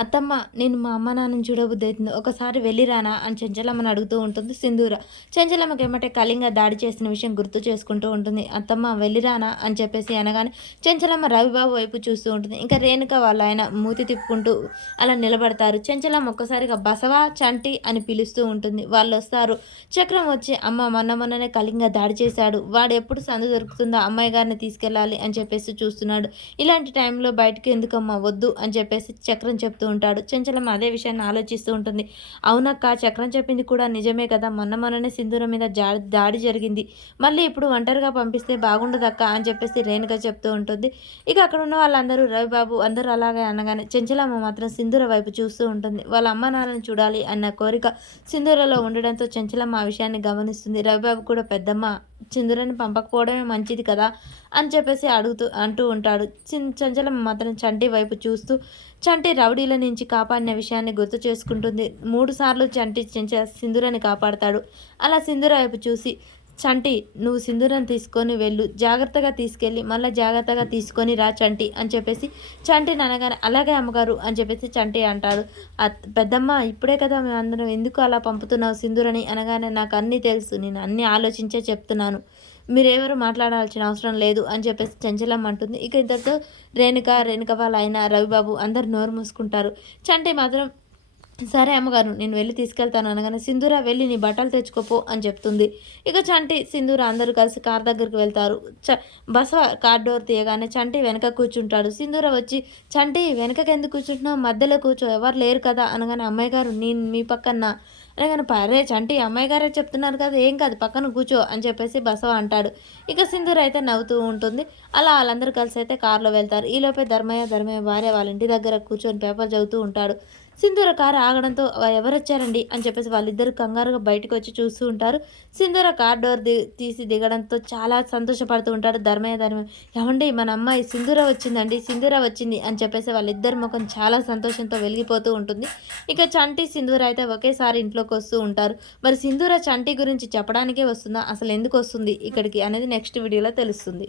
అత్తమ్మ నేను మా అమ్మ నాన్నని చూడబుద్దయితుంది. ఒకసారి వెళ్ళి రానా అని చెంచలమ్మని అడుగుతూ ఉంటుంది సింధూర. చెంచలమ్మకెమ్మటే కళింగ దాడి చేసిన విషయం గుర్తు చేసుకుంటూ ఉంటుంది. అత్తమ్మ వెళ్ళి రానా అని చెప్పేసి అనగానే చెంచలమ్మ రవిబాబు వైపు చూస్తూ ఉంటుంది. ఇంకా రేణుక వాళ్ళ ఆయన మూతి తిప్పుకుంటూ అలా నిలబడతారు. చెంచలమ్మ ఒక్కసారిగా బసవా, చంటి అని పిలుస్తూ ఉంటుంది. వాళ్ళొస్తారు. చక్రం వచ్చి అమ్మ మొన్ననే కళింగ దాడి చేశాడు. వాడెప్పుడు సందు దొరుకుతుందో అమ్మాయి గారిని తీసుకెళ్ళాలి అని చెప్పేసి చూస్తున్నాడు. ఇలాంటి టైంలో బయటకి ఎందుకమ్మా వద్దు అని చెప్పేసి చక్రం చెప్తూ ఉంటాడు. చెంచలమ్మ అదే విషయాన్ని ఆలోచిస్తూ ఉంటుంది. అవునక్క చక్రం చెప్పింది కూడా నిజమే కదా, మొన్ననే సింధూరం మీద దాడి జరిగింది. మళ్ళీ ఇప్పుడు ఒంటరిగా పంపిస్తే బాగుండదక్క అని చెప్పేసి రేణుక చెప్తూ ఉంటుంది. ఇక అక్కడ ఉన్న వాళ్ళందరూ రవిబాబు అందరూ అలాగే అనగానే చెంచలమ్మ మాత్రం సింధూర వైపు చూస్తూ ఉంటుంది. వాళ్ళ అమ్మ నాన్నని చూడాలి అన్న కోరిక సింధూరలో ఉండడంతో చెంచలమ్మ ఆ విషయాన్ని గమనిస్తుంది. రవిబాబు కూడా పెద్దమ్మ సింధూరాన్ని పంపకపోవడమే మంచిది కదా అని చెప్పేసి అంటూ ఉంటాడు. చెంచలమ్మ మాత్రం చంటి వైపు చూస్తూ చంటి రౌడీల నుంచి కాపాడిన విషయాన్ని గుర్తు చేసుకుంటుంది. 3 సార్లు చంటి సింధూరాన్ని కాపాడతాడు. అలా సింధూర వైపు చూసి చంటి నువ్వు సింధూరం తీసుకొని వెళ్ళు, జాగ్రత్తగా తీసుకెళ్ళి మళ్ళీ జాగ్రత్తగా తీసుకొని రా చంటి అని చెప్పేసి చంటిని అనగానే అలాగే అమ్మగారు అని చెప్పేసి చంటి అంటాడు. పెద్దమ్మ ఇప్పుడే కదా మేము అందరం ఎందుకు అలా పంపుతున్నావు సింధూరని అనగానే నాకు అన్నీ తెలుసు, నేను అన్నీ ఆలోచించే చెప్తున్నాను, మీరెవరు మాట్లాడాల్సిన అవసరం లేదు అని చెప్పేసి చెంచలమ్మ అంటుంది. ఇక ఇద్దరితో రేణుక వాళ్ళ ఆయన రవిబాబు అందరు నోరు మూసుకుంటారు. చంటి మాత్రం సరే అమ్మగారు నేను వెళ్ళి తీసుకెళ్తాను అనగానే సింధూర వెళ్ళి నీ బట్టలు తెచ్చుకోపో అని చెప్తుంది. ఇక చంటి సింధూర అందరూ కలిసి కార్ దగ్గరికి వెళ్తారు. బసవ కార్ డోర్ తీయగానే చంటి వెనక కూర్చుంటాడు. సింధూర వచ్చి చంటి వెనకకి ఎందుకు కూర్చుంటున్నావు, మధ్యలో కూర్చో ఎవరు లేరు కదా అనగానే అమ్మాయి గారు నేను మీ పక్కన అనగానే పరే చంటి అమ్మాయి గారే చెప్తున్నారు కదా ఏం కాదు పక్కన కూర్చో అని చెప్పేసి బసవ అంటాడు. ఇక సింధూర అయితే నవ్వుతూ ఉంటుంది. అలా వాళ్ళందరూ కలిసి అయితే కారులో వెళ్తారు. ఈలోపే ధర్మయ్య భార్య వాళ్ళ ఇంటి దగ్గర కూర్చొని పేపర్ చదువుతూ ఉంటాడు. సింధూర కారు ఆగడంతో ఎవరొచ్చారండి అని చెప్పేసి వాళ్ళిద్దరు కంగారుగా బయటకు వచ్చి చూస్తూ ఉంటారు. సింధూర కార్ డోర్ తీసి దిగడంతో చాలా సంతోషపడుతూ ఉంటాడు ధర్మయ్య. ఏమండి మన అమ్మాయి సింధూర వచ్చిందండి, సింధూర వచ్చింది అని చెప్పేసి వాళ్ళిద్దరి ముఖం చాలా సంతోషంతో వెలిగిపోతూ ఉంటుంది. ఇక చంటి సింధూర అయితే ఒకేసారి ఇంట్లోకి వస్తూ ఉంటారు. మరి సింధూర చంటి గురించి చెప్పడానికే వస్తుందా, అసలు ఎందుకు వస్తుంది ఇక్కడికి అనేది నెక్స్ట్ వీడియోలో తెలుస్తుంది.